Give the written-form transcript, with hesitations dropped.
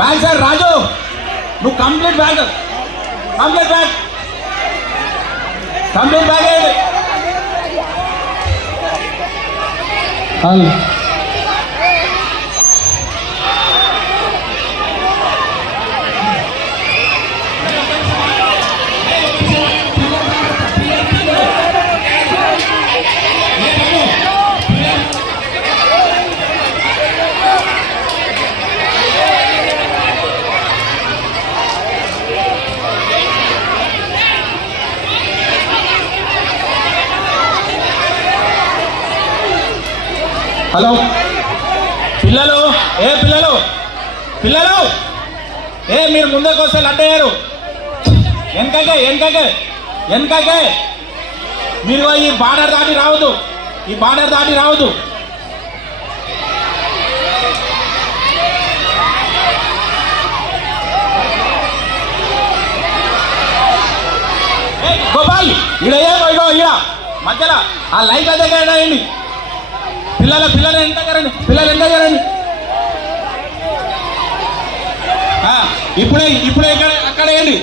Bag sir రాజు, నువ్వు complete bag complete bag complete bag వేయండి. Hello పిల్లలు, పిల్లలు పిల్లలు మీరు ముందుకు వస్తే లడ్డయ్యారు. వెనకకే మీరు ఈ బార్డర్ దాటి రావద్దు, ఈ బార్డర్ దాటి రావద్దు. గోపాల్ ఇడ మధ్యలో ఆ లైట్ దగ్గర వేయండి. పిల్లలు ఎంత జరండి. ఇప్పుడే అక్కడ వేయండి.